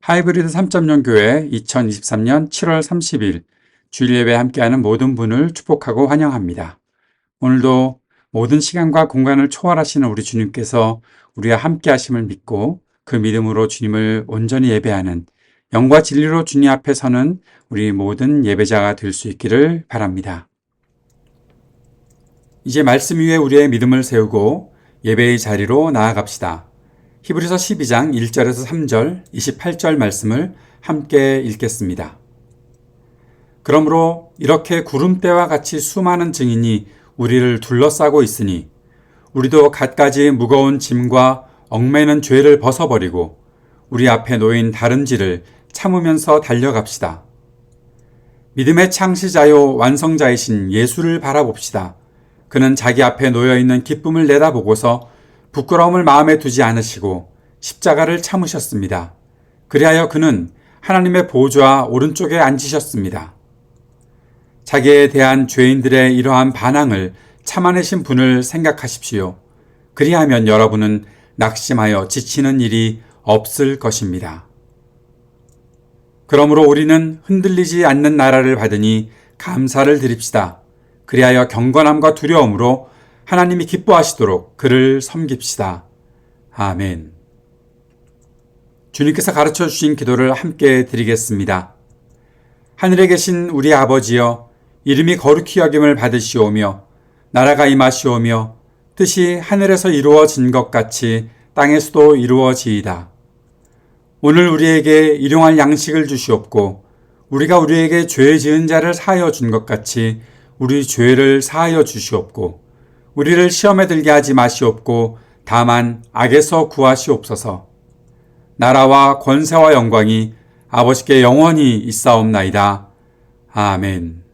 하이브리드 3.0 교회 2023년 7월 30일 주일 예배 함께하는 모든 분을 축복하고 환영합니다. 오늘도 모든 시간과 공간을 초월하시는 우리 주님께서 우리와 함께 하심을 믿고 그 믿음으로 주님을 온전히 예배하는 영과 진리로 주님 앞에 서는 우리 모든 예배자가 될 수 있기를 바랍니다. 이제 말씀 위에 우리의 믿음을 세우고 예배의 자리로 나아갑시다. 히브리서 12장 1절에서 3절, 28절 말씀을 함께 읽겠습니다. 그러므로 이렇게 구름대와 같이 수많은 증인이 우리를 둘러싸고 있으니 우리도 갖가지 무거운 짐과 얽매는 죄를 벗어버리고 우리 앞에 놓인 다름질을 참으면서 달려갑시다. 믿음의 창시자요 완성자이신 예수를 바라봅시다. 그는 자기 앞에 놓여있는 기쁨을 내다보고서 부끄러움을 마음에 두지 않으시고 십자가를 참으셨습니다. 그리하여 그는 하나님의 보좌 오른쪽에 앉으셨습니다. 자기에 대한 죄인들의 이러한 반항을 참아내신 분을 생각하십시오. 그리하면 여러분은 낙심하여 지치는 일이 없을 것입니다. 그러므로 우리는 흔들리지 않는 나라를 받으니 감사를 드립시다. 그리하여 경건함과 두려움으로 하나님이 기뻐하시도록 그를 섬깁시다. 아멘. 주님께서 가르쳐 주신 기도를 함께 드리겠습니다. 하늘에 계신 우리 아버지여, 이름이 거룩히 여김을 받으시오며 나라가 임하시오며 뜻이 하늘에서 이루어진 것 같이 땅에서도 이루어지이다. 오늘 우리에게 일용할 양식을 주시옵고 우리가 우리에게 죄 지은 자를 사하여 준 것 같이 우리 죄를 사하여 주시옵고 우리를 시험에 들게 하지 마시옵고 다만 악에서 구하시옵소서. 나라와 권세와 영광이 아버지께 영원히 있사옵나이다. 아멘.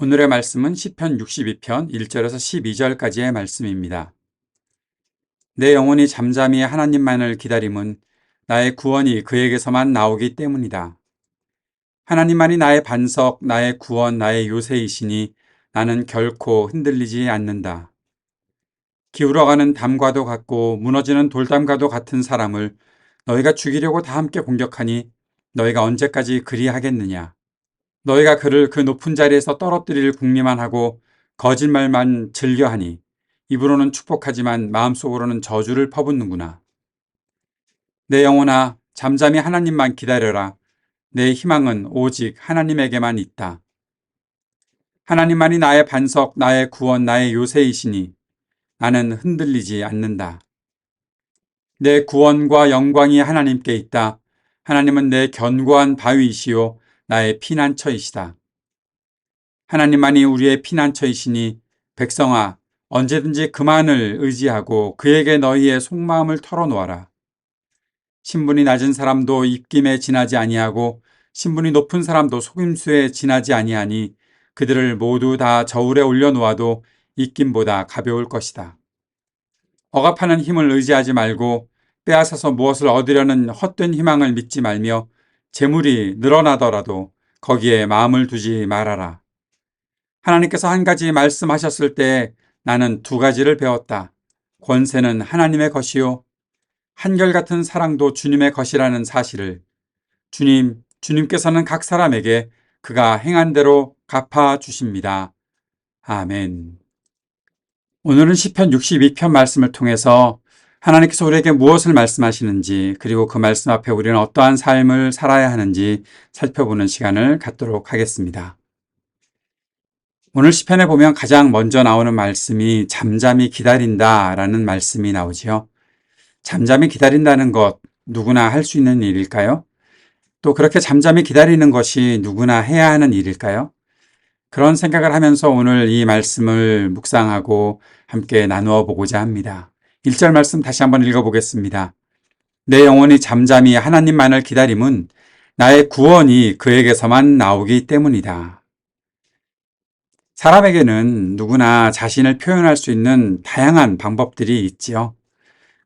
오늘의 말씀은 시편 62편 1절에서 12절까지의 말씀입니다. 내 영혼이 잠잠히 하나님만을 기다림은 나의 구원이 그에게서만 나오기 때문이다. 하나님만이 나의 반석, 나의 구원, 나의 요새이시니 나는 결코 흔들리지 않는다. 기울어가는 담과도 같고 무너지는 돌담과도 같은 사람을 너희가 죽이려고 다 함께 공격하니 너희가 언제까지 그리하겠느냐. 너희가 그를 그 높은 자리에서 떨어뜨릴 궁리만 하고 거짓말만 즐겨하니 입으로는 축복하지만 마음속으로는 저주를 퍼붓는구나. 내 영혼아, 잠잠히 하나님만 기다려라. 내 희망은 오직 하나님에게만 있다. 하나님만이 나의 반석, 나의 구원, 나의 요새이시니 나는 흔들리지 않는다. 내 구원과 영광이 하나님께 있다. 하나님은 내 견고한 바위이시요 나의 피난처이시다. 하나님만이 우리의 피난처이시니 백성아 언제든지 그만을 의지하고 그에게 너희의 속마음을 털어놓아라. 신분이 낮은 사람도 입김에 지나지 아니하고 신분이 높은 사람도 속임수에 지나지 아니하니 그들을 모두 다 저울에 올려놓아도 입김보다 가벼울 것이다. 억압하는 힘을 의지하지 말고 빼앗아서 무엇을 얻으려는 헛된 희망을 믿지 말며 재물이 늘어나더라도 거기에 마음을 두지 말아라. 하나님께서 한 가지 말씀하셨을 때 나는 두 가지를 배웠다. 권세는 하나님의 것이요. 한결같은 사랑도 주님의 것이라는 사실을. 주님께서는 각 사람에게 그가 행한 대로 갚아 주십니다. 아멘. 오늘은 시편 62편 말씀을 통해서 하나님께서 우리에게 무엇을 말씀하시는지 그리고 그 말씀 앞에 우리는 어떠한 삶을 살아야 하는지 살펴보는 시간을 갖도록 하겠습니다. 오늘 시편에 보면 가장 먼저 나오는 말씀이 잠잠히 기다린다라는 말씀이 나오지요. 잠잠히 기다린다는 것 누구나 할 수 있는 일일까요? 또 그렇게 잠잠히 기다리는 것이 누구나 해야 하는 일일까요? 그런 생각을 하면서 오늘 이 말씀을 묵상하고 함께 나누어 보고자 합니다. 1절 말씀 다시 한번 읽어보겠습니다. 내 영혼이 잠잠히 하나님만을 기다림은 나의 구원이 그에게서만 나오기 때문이다. 사람에게는 누구나 자신을 표현할 수 있는 다양한 방법들이 있지요.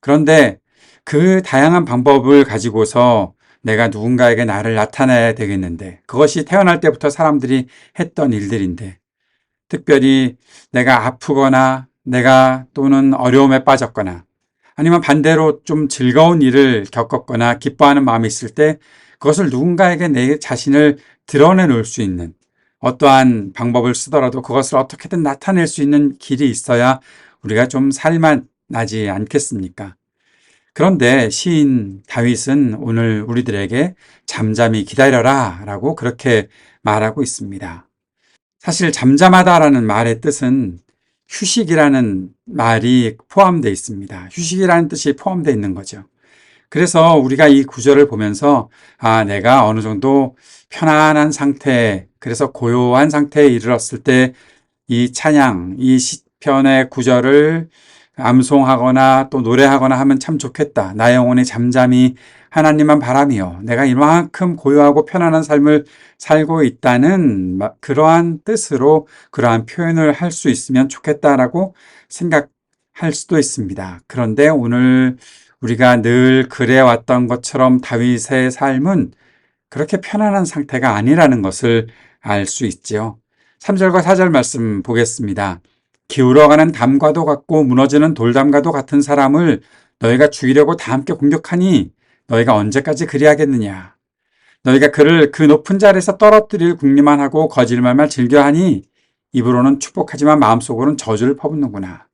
그런데 그 다양한 방법을 가지고서 내가 누군가에게 나를 나타내야 되겠는데 그것이 태어날 때부터 사람들이 했던 일들인데 특별히 내가 아프거나 내가 또는 어려움에 빠졌거나 아니면 반대로 좀 즐거운 일을 겪었거나 기뻐하는 마음이 있을 때 그것을 누군가에게 내 자신을 드러내 놓을 수 있는 어떠한 방법을 쓰더라도 그것을 어떻게든 나타낼 수 있는 길이 있어야 우리가 좀 살만하지 않겠습니까? 그런데 시인 다윗은 오늘 우리들에게 잠잠히 기다려라 라고 그렇게 말하고 있습니다. 사실 잠잠하다라는 말의 뜻은 휴식이라는 말이 포함되어 있습니다. 휴식이라는 뜻이 포함되어 있는 거죠. 그래서 우리가 이 구절을 보면서 내가 어느 정도 편안한 상태, 그래서 고요한 상태에 이르렀을 때 이 찬양, 이 시편의 구절을 암송하거나 또 노래하거나 하면 참 좋겠다. 나의 영혼이 잠잠히 하나님만 바라며 내가 이만큼 고요하고 편안한 삶을 살고 있다는 그러한 뜻으로 그러한 표현을 할 수 있으면 좋겠다라고 생각할 수도 있습니다. 그런데 오늘 우리가 늘 그래왔던 것처럼 다윗의 삶은 그렇게 편안한 상태가 아니라는 것을 알 수 있지요. 3절과 4절 말씀 보겠습니다. 기울어가는 담과도 같고 무너지는 돌담과도 같은 사람을 너희가 죽이려고 다 함께 공격하니 너희가 언제까지 그리하겠느냐. 너희가 그를 그 높은 자리에서 떨어뜨릴 궁리만 하고 거짓말만 즐겨하니 입으로는 축복하지만 마음속으로는 저주를 퍼붓는구나.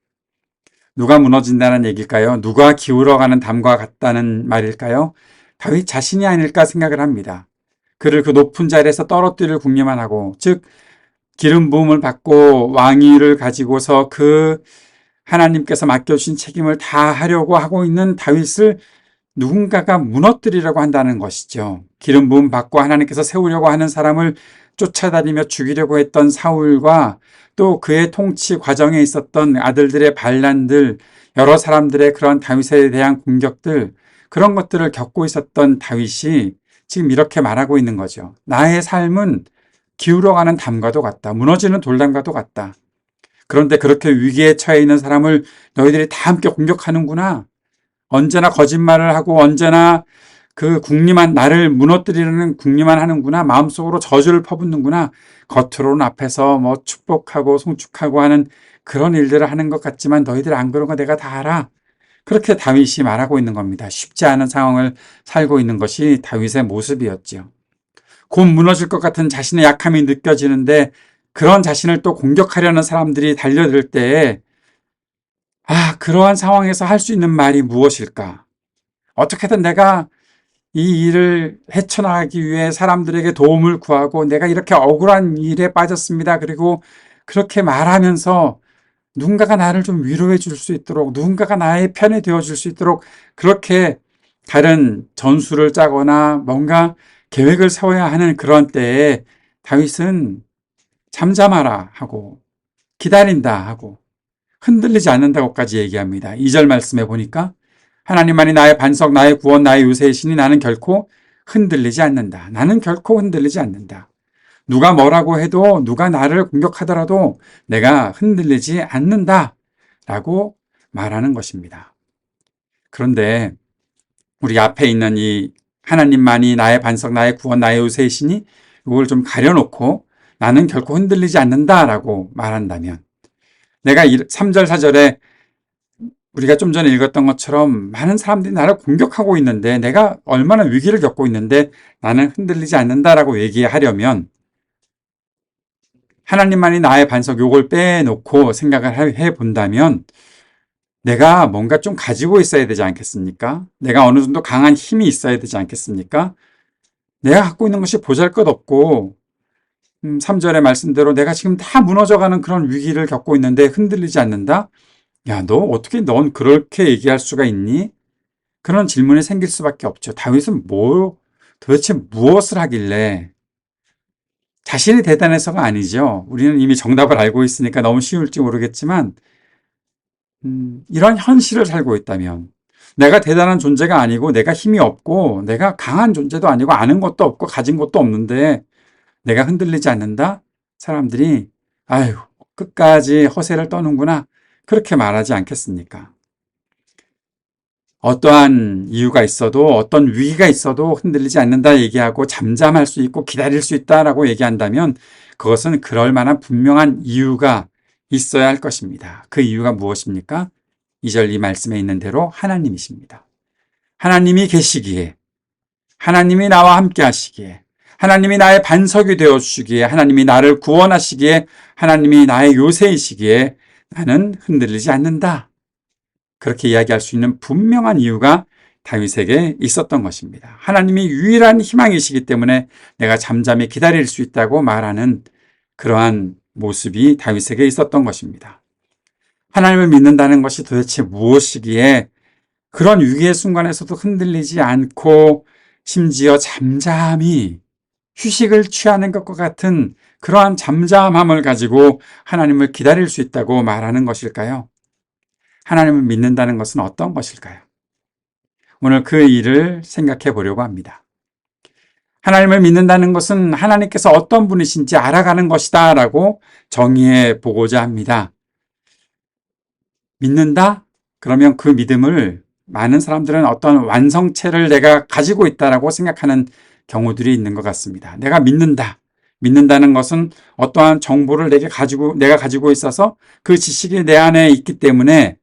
누가 무너진다는 얘기일까요? 누가 기울어가는 담과 같다는 말일까요? 다윗 자신이 아닐까 생각을 합니다. 그를 그 높은 자리에서 떨어뜨릴 궁리만 하고 즉 기름 부음을 받고 왕위를 가지고서 그 하나님께서 맡겨주신 책임을 다 하려고 하고 있는 다윗을 누군가가 무너뜨리려고 한다는 것이죠. 기름 부음 받고 하나님께서 세우려고 하는 사람을 쫓아다니며 죽이려고 했던 사울과 또 그의 통치 과정에 있었던 아들들의 반란들, 여러 사람들의 그런 다윗에 대한 공격들, 그런 것들을 겪고 있었던 다윗이 지금 이렇게 말하고 있는 거죠. 나의 삶은 기울어가는 담과도 같다. 무너지는 돌담과도 같다. 그런데 그렇게 위기에 처해 있는 사람을 너희들이 다 함께 공격하는구나. 언제나 거짓말을 하고 언제나 그 궁리만 나를 무너뜨리려는 궁리만 하는구나. 마음속으로 저주를 퍼붓는구나. 겉으로는 앞에서 뭐 축복하고 송축하고 하는 그런 일들을 하는 것 같지만 너희들 안 그런 거 내가 다 알아. 그렇게 다윗이 말하고 있는 겁니다. 쉽지 않은 상황을 살고 있는 것이 다윗의 모습이었지요. 곧 무너질 것 같은 자신의 약함이 느껴지는데 그런 자신을 또 공격하려는 사람들이 달려들 때에 그러한 상황에서 할 수 있는 말이 무엇일까? 어떻게든 내가 이 일을 헤쳐나가기 위해 사람들에게 도움을 구하고 내가 이렇게 억울한 일에 빠졌습니다. 그리고 그렇게 말하면서 누군가가 나를 좀 위로해 줄 수 있도록 누군가가 나의 편이 되어 줄 수 있도록 그렇게 다른 전술을 짜거나 뭔가 계획을 세워야 하는 그런 때에 다윗은 잠잠하라 하고 기다린다 하고 흔들리지 않는다고까지 얘기합니다. 2절 말씀에 보니까 하나님만이 나의 반석, 나의 구원, 나의 요새이시니 나는 결코 흔들리지 않는다. 나는 결코 흔들리지 않는다. 누가 뭐라고 해도 누가 나를 공격하더라도 내가 흔들리지 않는다 라고 말하는 것입니다. 그런데 우리 앞에 있는 이 하나님만이 나의 반석, 나의 구원, 나의 요새이시니 이걸 좀 가려놓고 나는 결코 흔들리지 않는다라고 말한다면 내가 3절, 4절에 우리가 좀 전에 읽었던 것처럼 많은 사람들이 나를 공격하고 있는데 내가 얼마나 위기를 겪고 있는데 나는 흔들리지 않는다라고 얘기하려면 하나님만이 나의 반석 요걸 빼놓고 생각을 해본다면 내가 뭔가 좀 가지고 있어야 되지 않겠습니까? 내가 어느 정도 강한 힘이 있어야 되지 않겠습니까? 내가 갖고 있는 것이 보잘것없고 3절의 말씀대로 내가 지금 다 무너져가는 그런 위기를 겪고 있는데 흔들리지 않는다? 야, 넌 그렇게 얘기할 수가 있니? 그런 질문이 생길 수밖에 없죠. 다윗은 도대체 무엇을 하길래 자신이 대단해서가 아니죠. 우리는 이미 정답을 알고 있으니까 너무 쉬울지 모르겠지만 이런 현실을 살고 있다면 내가 대단한 존재가 아니고 내가 힘이 없고 내가 강한 존재도 아니고 아는 것도 없고 가진 것도 없는데 내가 흔들리지 않는다? 사람들이 아유 끝까지 허세를 떠는구나 그렇게 말하지 않겠습니까? 어떠한 이유가 있어도 어떤 위기가 있어도 흔들리지 않는다 얘기하고 잠잠할 수 있고 기다릴 수 있다라고 얘기한다면 그것은 그럴 만한 분명한 이유가 있어야 할 것입니다. 그 이유가 무엇입니까? 2절 이 말씀에 있는 대로 하나님이십니다. 하나님이 계시기에 하나님이 나와 함께 하시기에 하나님이 나의 반석이 되어 주시기에 하나님이 나를 구원하시기에 하나님이 나의 요새이시기에 나는 흔들리지 않는다. 그렇게 이야기할 수 있는 분명한 이유가 다윗에게 있었던 것입니다. 하나님이 유일한 희망이시기 때문에 내가 잠잠히 기다릴 수 있다고 말하는 그러한 모습이 다윗에게 있었던 것입니다. 하나님을 믿는다는 것이 도대체 무엇이기에 그런 위기의 순간에서도 흔들리지 않고 심지어 잠잠히 휴식을 취하는 것과 같은 그러한 잠잠함을 가지고 하나님을 기다릴 수 있다고 말하는 것일까요? 하나님을 믿는다는 것은 어떤 것일까요? 오늘 그 일을 생각해 보려고 합니다. 하나님을 믿는다는 것은 하나님께서 어떤 분이신지 알아가는 것이다 라고 정의해 보고자 합니다. 믿는다? 그러면 그 믿음을 많은 사람들은 어떤 완성체를 내가 가지고 있다라고 생각하는 경우들이 있는 것 같습니다. 내가 믿는다. 믿는다는 것은 어떠한 정보를 내가 가지고 있어서 그 지식이 내 안에 있기 때문에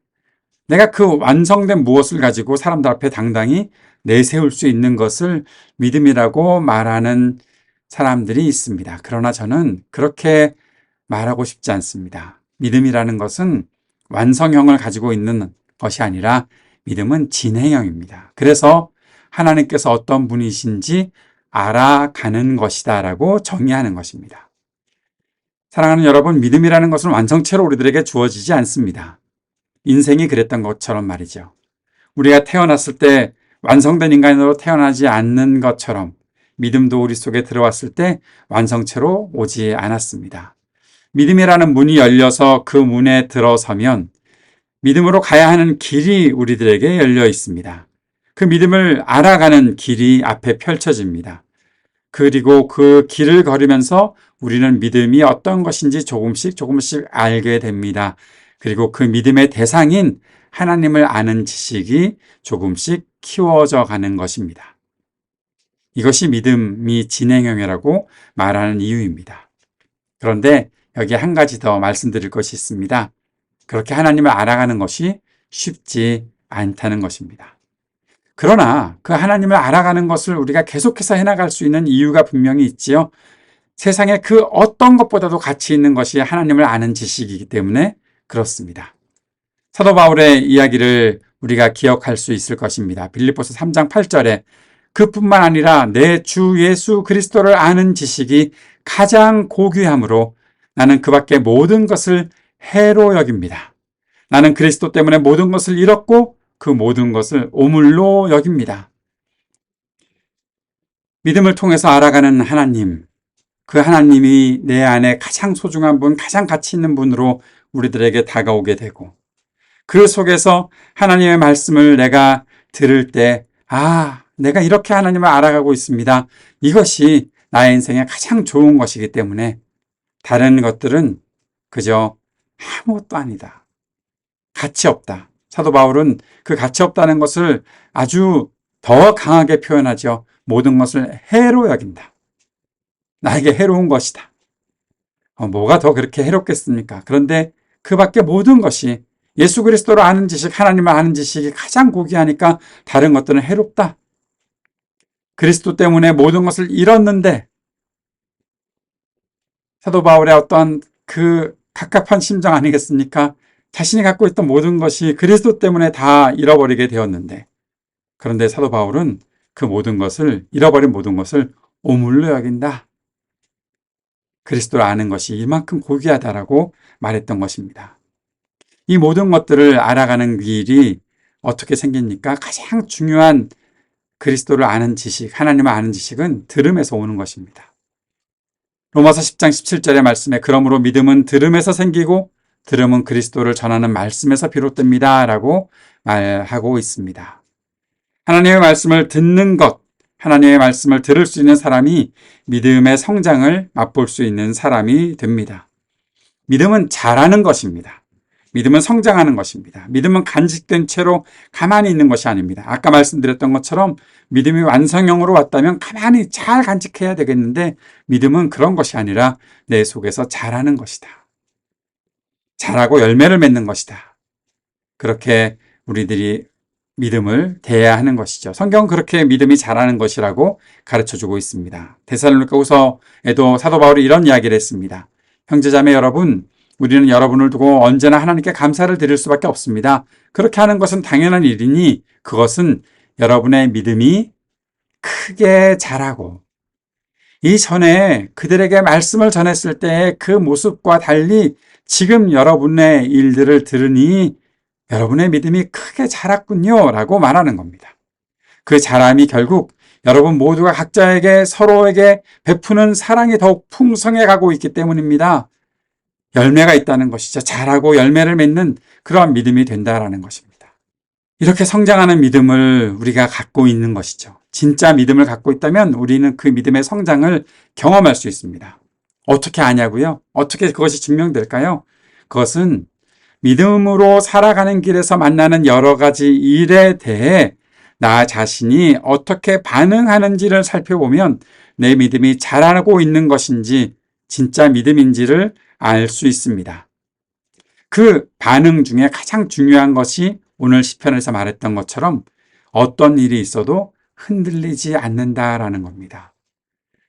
내가 그 완성된 무엇을 가지고 사람들 앞에 당당히 내세울 수 있는 것을 믿음이라고 말하는 사람들이 있습니다. 그러나 저는 그렇게 말하고 싶지 않습니다. 믿음이라는 것은 완성형을 가지고 있는 것이 아니라 믿음은 진행형입니다. 그래서 하나님께서 어떤 분이신지 알아가는 것이다 라고 정의하는 것입니다. 사랑하는 여러분, 믿음이라는 것은 완성체로 우리들에게 주어지지 않습니다. 인생이 그랬던 것처럼 말이죠. 우리가 태어났을 때 완성된 인간으로 태어나지 않는 것처럼 믿음도 우리 속에 들어왔을 때 완성체로 오지 않았습니다. 믿음이라는 문이 열려서 그 문에 들어서면 믿음으로 가야 하는 길이 우리들에게 열려 있습니다. 그 믿음을 알아가는 길이 앞에 펼쳐집니다. 그리고 그 길을 걸으면서 우리는 믿음이 어떤 것인지 조금씩 알게 됩니다. 그리고 그 믿음의 대상인 하나님을 아는 지식이 조금씩 키워져 가는 것입니다. 이것이 믿음이 진행형이라고 말하는 이유입니다. 그런데 여기에 한 가지 더 말씀드릴 것이 있습니다. 그렇게 하나님을 알아가는 것이 쉽지 않다는 것입니다. 그러나 그 하나님을 알아가는 것을 우리가 계속해서 해나갈 수 있는 이유가 분명히 있지요. 세상에 그 어떤 것보다도 가치 있는 것이 하나님을 아는 지식이기 때문에 그렇습니다. 사도 바울의 이야기를 우리가 기억할 수 있을 것입니다. 빌립보서 3장 8절에 그뿐만 아니라 내 주 예수 그리스도를 아는 지식이 가장 고귀함으로 나는 그 밖에 모든 것을 해로 여깁니다. 나는 그리스도 때문에 모든 것을 잃었고 그 모든 것을 오물로 여깁니다. 믿음을 통해서 알아가는 하나님, 그 하나님이 내 안에 가장 소중한 분, 가장 가치 있는 분으로 우리들에게 다가오게 되고 그 속에서 하나님의 말씀을 내가 들을 때 내가 이렇게 하나님을 알아가고 있습니다. 이것이 나의 인생에 가장 좋은 것이기 때문에 다른 것들은 그저 아무것도 아니다. 가치 없다. 사도 바울은 그 가치 없다는 것을 아주 더 강하게 표현하죠. 모든 것을 해로 여긴다. 나에게 해로운 것이다. 뭐가 더 그렇게 해롭겠습니까? 그런데 그 밖에 모든 것이 예수 그리스도를 아는 지식, 하나님을 아는 지식이 가장 고귀하니까 다른 것들은 해롭다. 그리스도 때문에 모든 것을 잃었는데 사도 바울의 어떤 그 갑갑한 심정 아니겠습니까? 자신이 갖고 있던 모든 것이 그리스도 때문에 다 잃어버리게 되었는데 그런데 사도 바울은 그 모든 것을 잃어버린 모든 것을 오물로 여긴다. 그리스도를 아는 것이 이만큼 고귀하다라고 말했던 것입니다. 이 모든 것들을 알아가는 길이 어떻게 생깁니까? 가장 중요한 그리스도를 아는 지식, 하나님을 아는 지식은 들음에서 오는 것입니다. 로마서 10장 17절의 말씀에 그러므로 믿음은 들음에서 생기고 들음은 그리스도를 전하는 말씀에서 비롯됩니다. 라고 말하고 있습니다. 하나님의 말씀을 듣는 것, 하나님의 말씀을 들을 수 있는 사람이 믿음의 성장을 맛볼 수 있는 사람이 됩니다. 믿음은 자라는 것입니다. 믿음은 성장하는 것입니다. 믿음은 간직된 채로 가만히 있는 것이 아닙니다. 아까 말씀드렸던 것처럼 믿음이 완성형으로 왔다면 가만히 잘 간직해야 되겠는데 믿음은 그런 것이 아니라 내 속에서 자라는 것이다. 자라고 열매를 맺는 것이다. 그렇게 우리들이 믿음을 대해야 하는 것이죠. 성경은 그렇게 믿음이 자라는 것이라고 가르쳐주고 있습니다. 데살로니가후서에도 사도 바울이 이런 이야기를 했습니다. 형제자매 여러분, 우리는 여러분을 두고 언제나 하나님께 감사를 드릴 수밖에 없습니다. 그렇게 하는 것은 당연한 일이니 그것은 여러분의 믿음이 크게 자라고 이전에 그들에게 말씀을 전했을 때의 그 모습과 달리 지금 여러분의 일들을 들으니 여러분의 믿음이 크게 자랐군요 라고 말하는 겁니다. 그 자람이 결국 여러분 모두가 각자에게 서로에게 베푸는 사랑이 더욱 풍성해 가고 있기 때문입니다. 열매가 있다는 것이죠. 자라고 열매를 맺는 그러한 믿음이 된다라는 것입니다. 이렇게 성장하는 믿음을 우리가 갖고 있는 것이죠. 진짜 믿음을 갖고 있다면 우리는 그 믿음의 성장을 경험할 수 있습니다. 어떻게 아냐고요? 어떻게 그것이 증명될까요? 그것은 믿음으로 살아가는 길에서 만나는 여러 가지 일에 대해 나 자신이 어떻게 반응하는지를 살펴보면 내 믿음이 자라고 있는 것인지 진짜 믿음인지를 알 수 있습니다. 그 반응 중에 가장 중요한 것이 오늘 시편에서 말했던 것처럼 어떤 일이 있어도 흔들리지 않는다라는 겁니다.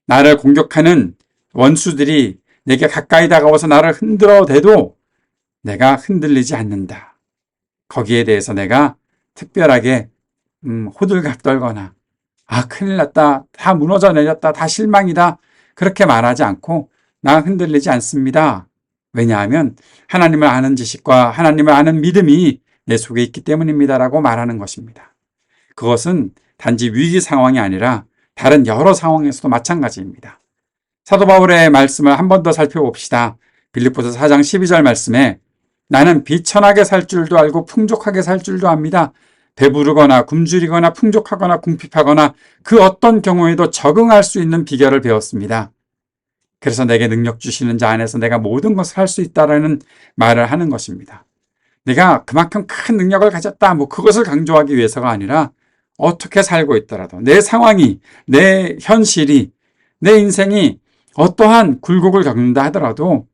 나를 공격하는 원수들이 내게 가까이 다가와서 나를 흔들어대도 내가 흔들리지 않는다. 거기에 대해서 내가 특별하게 호들갑 떨거나 큰일 났다, 다 무너져 내렸다, 다 실망이다 그렇게 말하지 않고 나 흔들리지 않습니다. 왜냐하면 하나님을 아는 지식과 하나님을 아는 믿음이 내 속에 있기 때문입니다라고 말하는 것입니다. 그것은 단지 위기 상황이 아니라 다른 여러 상황에서도 마찬가지입니다. 사도 바울의 말씀을 한 번 더 살펴봅시다. 빌립보서 4장 12절 말씀에 나는 비천하게 살 줄도 알고 풍족하게 살 줄도 압니다. 배부르거나 굶주리거나 풍족하거나 궁핍하거나 그 어떤 경우에도 적응할 수 있는 비결을 배웠습니다. 그래서 내게 능력 주시는 자 안에서 내가 모든 것을 할 수 있다라는 말을 하는 것입니다. 내가 그만큼 큰 능력을 가졌다, 그것을 강조하기 위해서가 아니라 어떻게 살고 있더라도 내 상황이, 내 현실이, 내 인생이 어떠한 굴곡을 겪는다 하더라도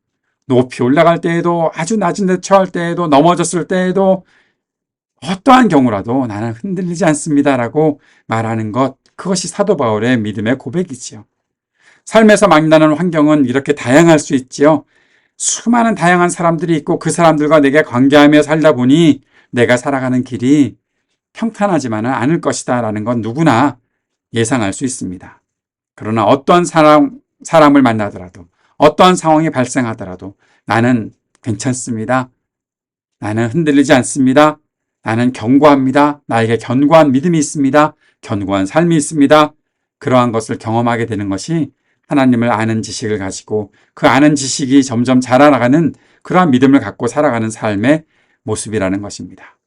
높이 올라갈 때에도, 아주 낮은 데 처할 때에도, 넘어졌을 때에도 어떠한 경우라도 나는 흔들리지 않습니다라고 말하는 것, 그것이 사도 바울의 믿음의 고백이지요. 삶에서 만나는 환경은 이렇게 다양할 수 있지요. 수많은 다양한 사람들이 있고 그 사람들과 내게 관계하며 살다 보니 내가 살아가는 길이 평탄하지만은 않을 것이다 라는 건 누구나 예상할 수 있습니다. 그러나 어떤 사람을 만나더라도, 어떤 상황이 발생하더라도 나는 괜찮습니다. 나는 흔들리지 않습니다. 나는 견고합니다. 나에게 견고한 믿음이 있습니다. 견고한 삶이 있습니다. 그러한 것을 경험하게 되는 것이 하나님을 아는 지식을 가지고 그 아는 지식이 점점 자라나가는 그러한 믿음을 갖고 살아가는 삶의 모습이라는 것입니다.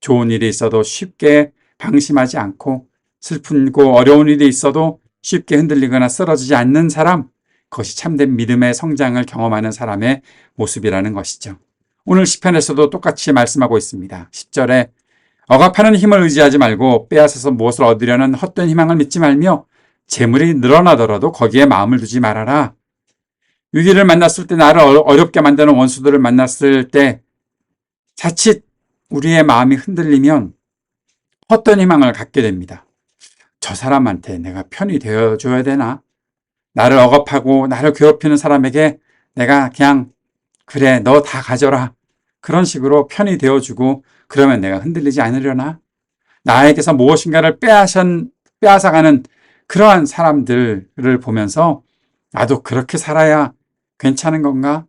좋은 일이 있어도 쉽게 방심하지 않고 슬프고 어려운 일이 있어도 쉽게 흔들리거나 쓰러지지 않는 사람, 그것이 참된 믿음의 성장을 경험하는 사람의 모습이라는 것이죠. 오늘 시편에서도 똑같이 말씀하고 있습니다. 10절에 억압하는 힘을 의지하지 말고 빼앗아서 무엇을 얻으려는 헛된 희망을 믿지 말며 재물이 늘어나더라도 거기에 마음을 두지 말아라. 위기를 만났을 때, 나를 어렵게 만드는 원수들을 만났을 때 자칫 우리의 마음이 흔들리면 헛된 희망을 갖게 됩니다. 저 사람한테 내가 편이 되어줘야 되나? 나를 억압하고 나를 괴롭히는 사람에게 내가 그냥 그래, 너 다 가져라. 그런 식으로 편이 되어주고 그러면 내가 흔들리지 않으려나? 나에게서 무엇인가를 빼앗아가는 그러한 사람들을 보면서 나도 그렇게 살아야 괜찮은 건가?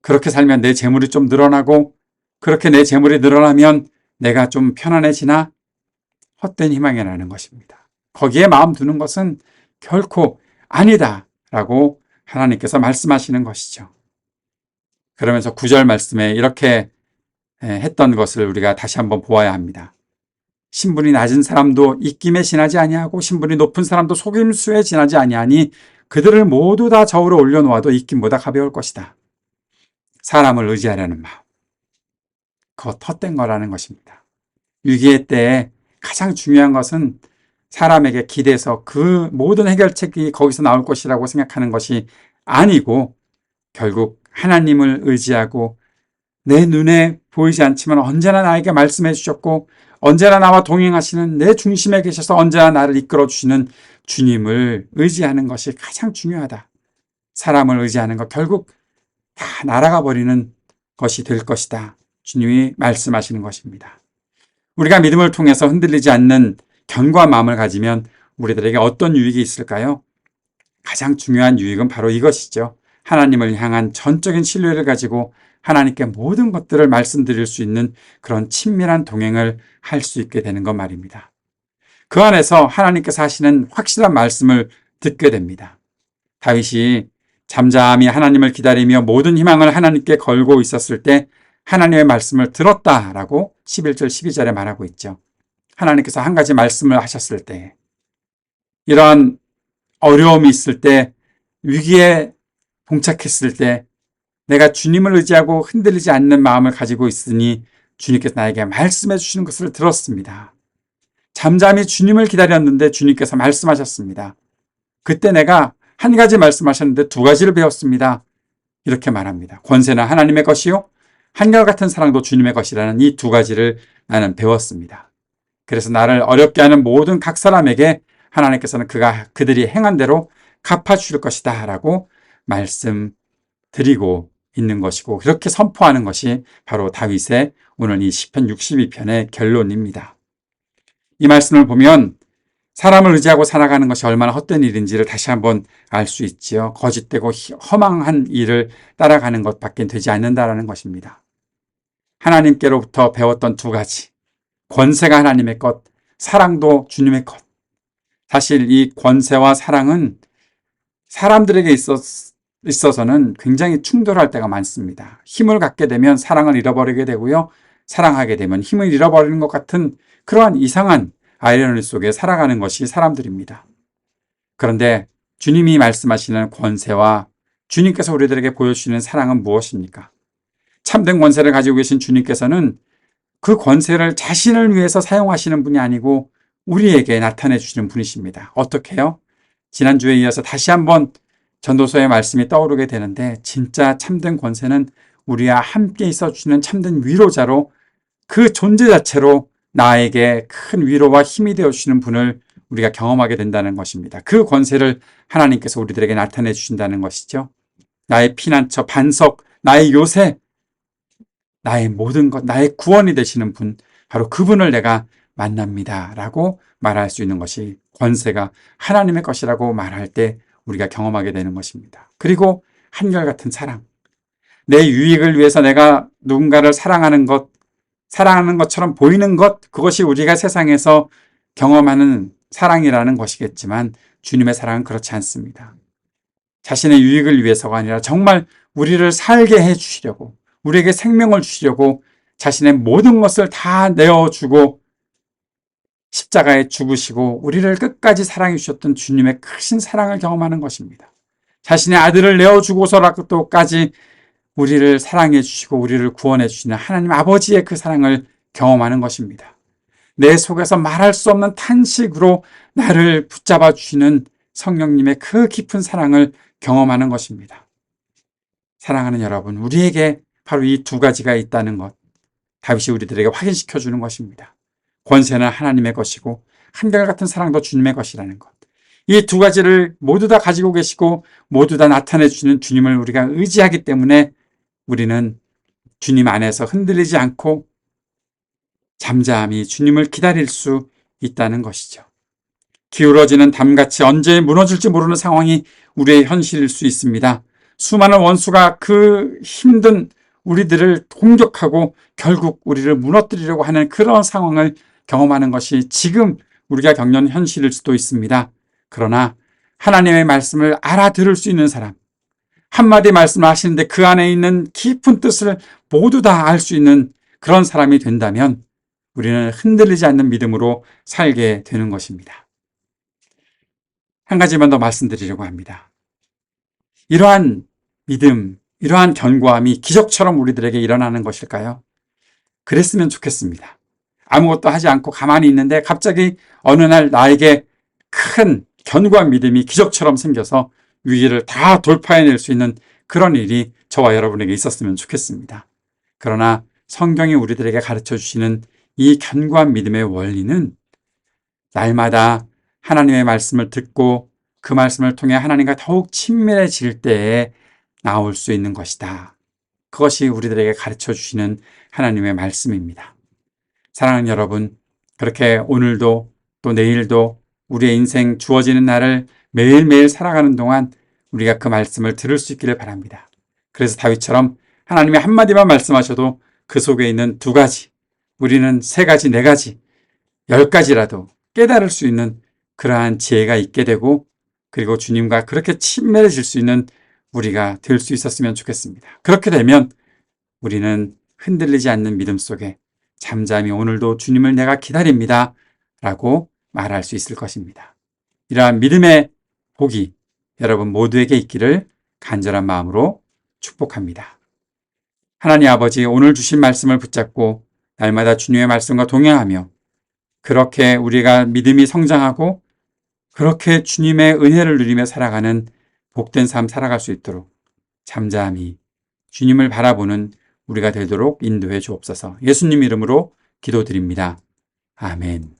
그렇게 살면 내 재물이 좀 늘어나고 그렇게 내 재물이 늘어나면 내가 좀 편안해지나? 헛된 희망이라는 것입니다. 거기에 마음 두는 것은 결코 아니다라고 하나님께서 말씀하시는 것이죠. 그러면서 9절 말씀에 이렇게 했던 것을 우리가 다시 한번 보아야 합니다. 신분이 낮은 사람도 입김에 지나지 아니하고 신분이 높은 사람도 속임수에 지나지 아니하니 그들을 모두 다 저울에 올려놓아도 입김보다 가벼울 것이다. 사람을 의지하려는 마음, 그것 헛된 거라는 것입니다. 위기의 때에 가장 중요한 것은 사람에게 기대서 그 모든 해결책이 거기서 나올 것이라고 생각하는 것이 아니고 결국 하나님을 의지하고 내 눈에 보이지 않지만 언제나 나에게 말씀해 주셨고 언제나 나와 동행하시는 내 중심에 계셔서 언제나 나를 이끌어 주시는 주님을 의지하는 것이 가장 중요하다. 사람을 의지하는 것 결국 다 날아가 버리는 것이 될 것이다. 주님이 말씀하시는 것입니다. 우리가 믿음을 통해서 흔들리지 않는 견고한 마음을 가지면 우리들에게 어떤 유익이 있을까요? 가장 중요한 유익은 바로 이것이죠. 하나님을 향한 전적인 신뢰를 가지고 하나님께 모든 것들을 말씀드릴 수 있는 그런 친밀한 동행을 할 수 있게 되는 것 말입니다. 그 안에서 하나님께서 하시는 확실한 말씀을 듣게 됩니다. 다윗이 잠잠히 하나님을 기다리며 모든 희망을 하나님께 걸고 있었을 때 하나님의 말씀을 들었다라고 11절 12절에 말하고 있죠. 하나님께서 한 가지 말씀을 하셨을 때, 이러한 어려움이 있을 때, 위기에 봉착했을 때 내가 주님을 의지하고 흔들리지 않는 마음을 가지고 있으니 주님께서 나에게 말씀해 주시는 것을 들었습니다. 잠잠히 주님을 기다렸는데 주님께서 말씀하셨습니다. 그때 내가 한 가지 말씀하셨는데 두 가지를 배웠습니다. 이렇게 말합니다. 권세는 하나님의 것이요 한결같은 사랑도 주님의 것이라는 이 두 가지를 나는 배웠습니다. 그래서 나를 어렵게 하는 모든 각 사람에게 하나님께서는 그들이 행한 대로 갚아주실 것이다 라고 말씀드리고 있는 것이고 그렇게 선포하는 것이 바로 다윗의 오늘 이 시편 62편의 결론입니다. 이 말씀을 보면 사람을 의지하고 살아가는 것이 얼마나 헛된 일인지를 다시 한번 알 수 있지요. 거짓되고 허망한 일을 따라가는 것밖에 되지 않는다라는 것입니다. 하나님께로부터 배웠던 두 가지, 권세가 하나님의 것, 사랑도 주님의 것. 사실 이 권세와 사랑은 사람들에게 있어서는 굉장히 충돌할 때가 많습니다. 힘을 갖게 되면 사랑을 잃어버리게 되고요. 사랑하게 되면 힘을 잃어버리는 것 같은 그러한 이상한 아이러니 속에 살아가는 것이 사람들입니다. 그런데 주님이 말씀하시는 권세와 주님께서 우리들에게 보여주시는 사랑은 무엇입니까? 참된 권세를 가지고 계신 주님께서는 그 권세를 자신을 위해서 사용하시는 분이 아니고 우리에게 나타내 주시는 분이십니다. 어떻게 해요? 지난주에 이어서 다시 한번 전도서의 말씀이 떠오르게 되는데, 진짜 참된 권세는 우리와 함께 있어 주시는 참된 위로자로, 그 존재 자체로 나에게 큰 위로와 힘이 되어 주시는 분을 우리가 경험하게 된다는 것입니다. 그 권세를 하나님께서 우리들에게 나타내 주신다는 것이죠. 나의 피난처, 반석, 나의 요새, 나의 모든 것, 나의 구원이 되시는 분, 바로 그분을 내가 만납니다 라고 말할 수 있는 것이 권세가 하나님의 것이라고 말할 때 우리가 경험하게 되는 것입니다. 그리고 한결같은 사랑, 내 유익을 위해서 내가 누군가를 사랑하는 것처럼 보이는 것, 그것이 우리가 세상에서 경험하는 사랑이라는 것이겠지만, 주님의 사랑은 그렇지 않습니다. 자신의 유익을 위해서가 아니라 정말 우리를 살게 해주시려고, 우리에게 생명을 주시려고 자신의 모든 것을 다 내어주고 십자가에 죽으시고 우리를 끝까지 사랑해 주셨던 주님의 크신 사랑을 경험하는 것입니다. 자신의 아들을 내어주고서라도까지 우리를 사랑해 주시고 우리를 구원해 주시는 하나님 아버지의 그 사랑을 경험하는 것입니다. 내 속에서 말할 수 없는 탄식으로 나를 붙잡아 주시는 성령님의 그 깊은 사랑을 경험하는 것입니다. 사랑하는 여러분, 우리에게 바로 이 두 가지가 있다는 것, 다윗이 우리들에게 확인시켜 주는 것입니다. 권세는 하나님의 것이고 한결같은 사랑도 주님의 것이라는 것. 이 두 가지를 모두 다 가지고 계시고 모두 다 나타내 주시는 주님을 우리가 의지하기 때문에 우리는 주님 안에서 흔들리지 않고 잠잠히 주님을 기다릴 수 있다는 것이죠. 기울어지는 담같이 언제 무너질지 모르는 상황이 우리의 현실일 수 있습니다. 수많은 원수가 그 힘든 우리들을 공격하고 결국 우리를 무너뜨리려고 하는 그런 상황을 경험하는 것이 지금 우리가 겪는 현실일 수도 있습니다. 그러나 하나님의 말씀을 알아들을 수 있는 사람, 한마디 말씀을 하시는데 그 안에 있는 깊은 뜻을 모두 다 알 수 있는 그런 사람이 된다면 우리는 흔들리지 않는 믿음으로 살게 되는 것입니다. 한 가지만 더 말씀드리려고 합니다. 이러한 믿음, 이러한 견고함이 기적처럼 우리들에게 일어나는 것일까요? 그랬으면 좋겠습니다. 아무것도 하지 않고 가만히 있는데 갑자기 어느 날 나에게 큰 견고한 믿음이 기적처럼 생겨서 위기를 다 돌파해낼 수 있는 그런 일이 저와 여러분에게 있었으면 좋겠습니다. 그러나 성경이 우리들에게 가르쳐 주시는 이 견고한 믿음의 원리는 날마다 하나님의 말씀을 듣고 그 말씀을 통해 하나님과 더욱 친밀해질 때에 나올 수 있는 것이다. 그것이 우리들에게 가르쳐 주시는 하나님의 말씀입니다. 사랑하는 여러분, 그렇게 오늘도 또 내일도 우리의 인생 주어지는 날을 매일매일 살아가는 동안 우리가 그 말씀을 들을 수 있기를 바랍니다. 그래서 다윗처럼 하나님의 한마디만 말씀하셔도 그 속에 있는 두 가지, 우리는 세 가지, 네 가지, 10가지라도 깨달을 수 있는 그러한 지혜가 있게 되고, 그리고 주님과 그렇게 친밀해질 수 있는 우리가 될 수 있었으면 좋겠습니다. 그렇게 되면 우리는 흔들리지 않는 믿음 속에 잠잠히 오늘도 주님을 내가 기다립니다 라고 말할 수 있을 것입니다. 이러한 믿음의 복이 여러분 모두에게 있기를 간절한 마음으로 축복합니다. 하나님 아버지, 오늘 주신 말씀을 붙잡고 날마다 주님의 말씀과 동행하며 그렇게 우리가 믿음이 성장하고 그렇게 주님의 은혜를 누리며 살아가는 복된 삶 살아갈 수 있도록 잠잠히 주님을 바라보는 우리가 되도록 인도해 주옵소서. 예수님 이름으로 기도드립니다. 아멘.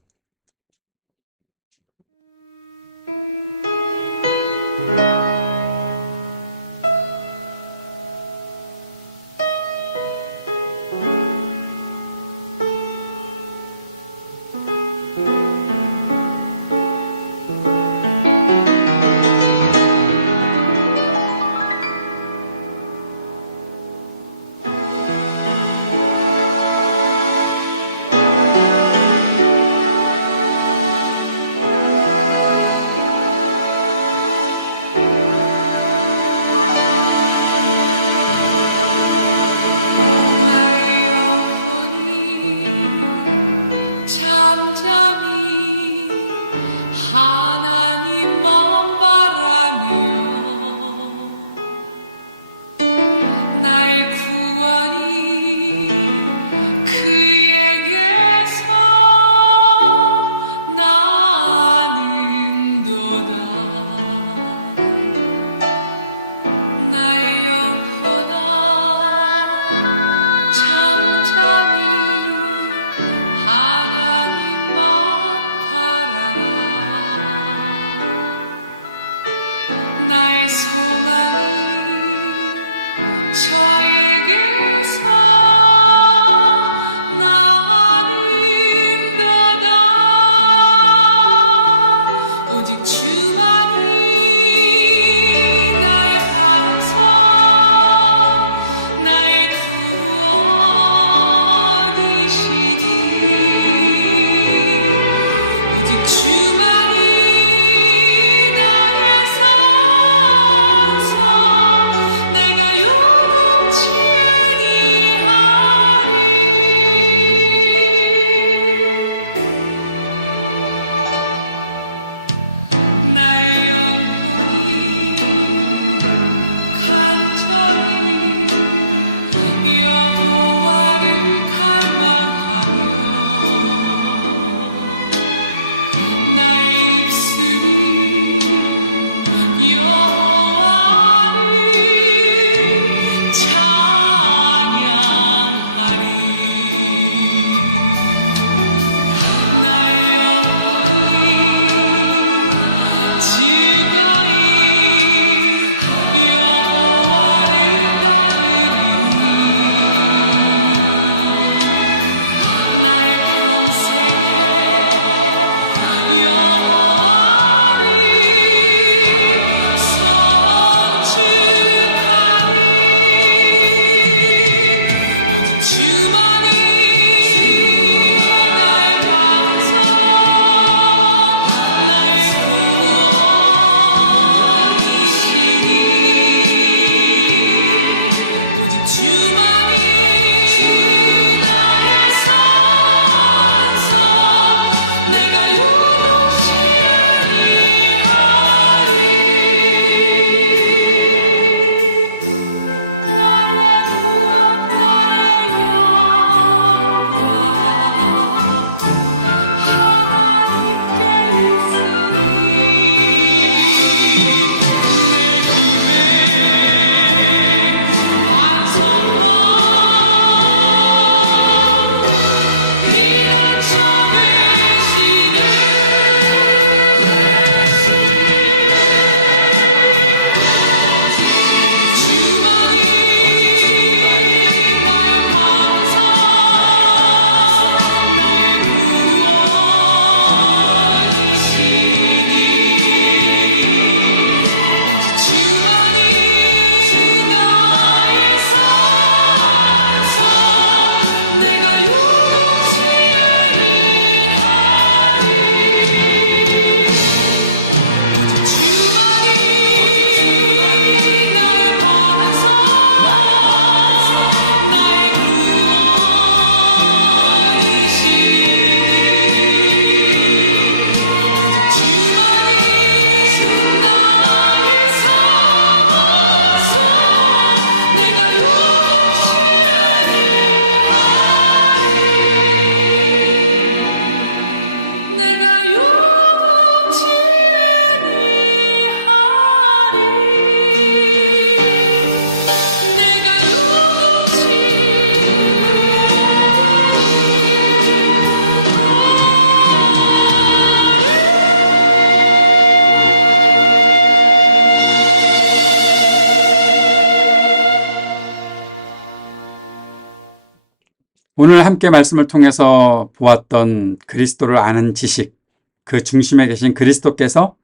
오늘 함께 말씀을 통해서 보았던 그리스도를 아는 지식, 그 중심에 계신 그리스도께서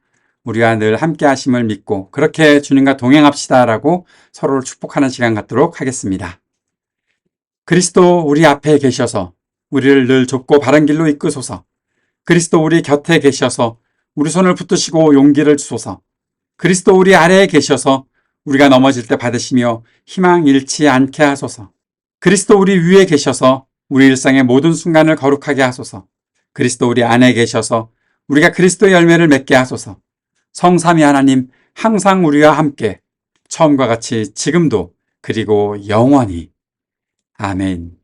우리와 늘 함께 하심을 믿고 그렇게 주님과 동행합시다라고 서로를 축복하는 시간 갖도록 하겠습니다. 그리스도 우리 앞에 계셔서 우리를 늘 좁고 바른 길로 이끄소서. 그리스도 우리 곁에 계셔서 우리 손을 붙드시고 용기를 주소서. 그리스도 우리 아래에 계셔서 우리가 넘어질 때 받으시며 희망 잃지 않게 하소서. 그리스도 우리 위에 계셔서 우리 일상의 모든 순간을 거룩하게 하소서. 그리스도 우리 안에 계셔서 우리가 그리스도의 열매를 맺게 하소서. 성삼위 하나님 항상 우리와 함께 처음과 같이 지금도 그리고 영원히. 아멘.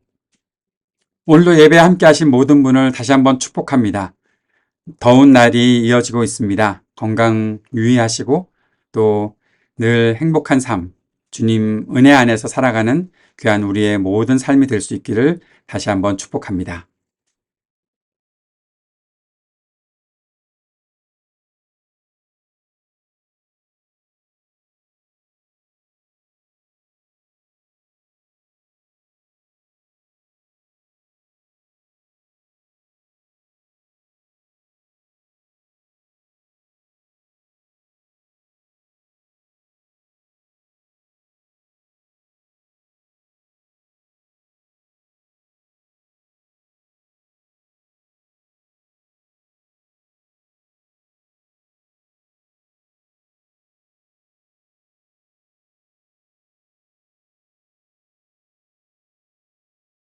오늘도 예배 함께 하신 모든 분을 다시 한번 축복합니다. 더운 날이 이어지고 있습니다. 건강 유의하시고 또 늘 행복한 삶, 주님 은혜 안에서 살아가는 귀한 우리의 모든 삶이 될 수 있기를 다시 한번 축복합니다.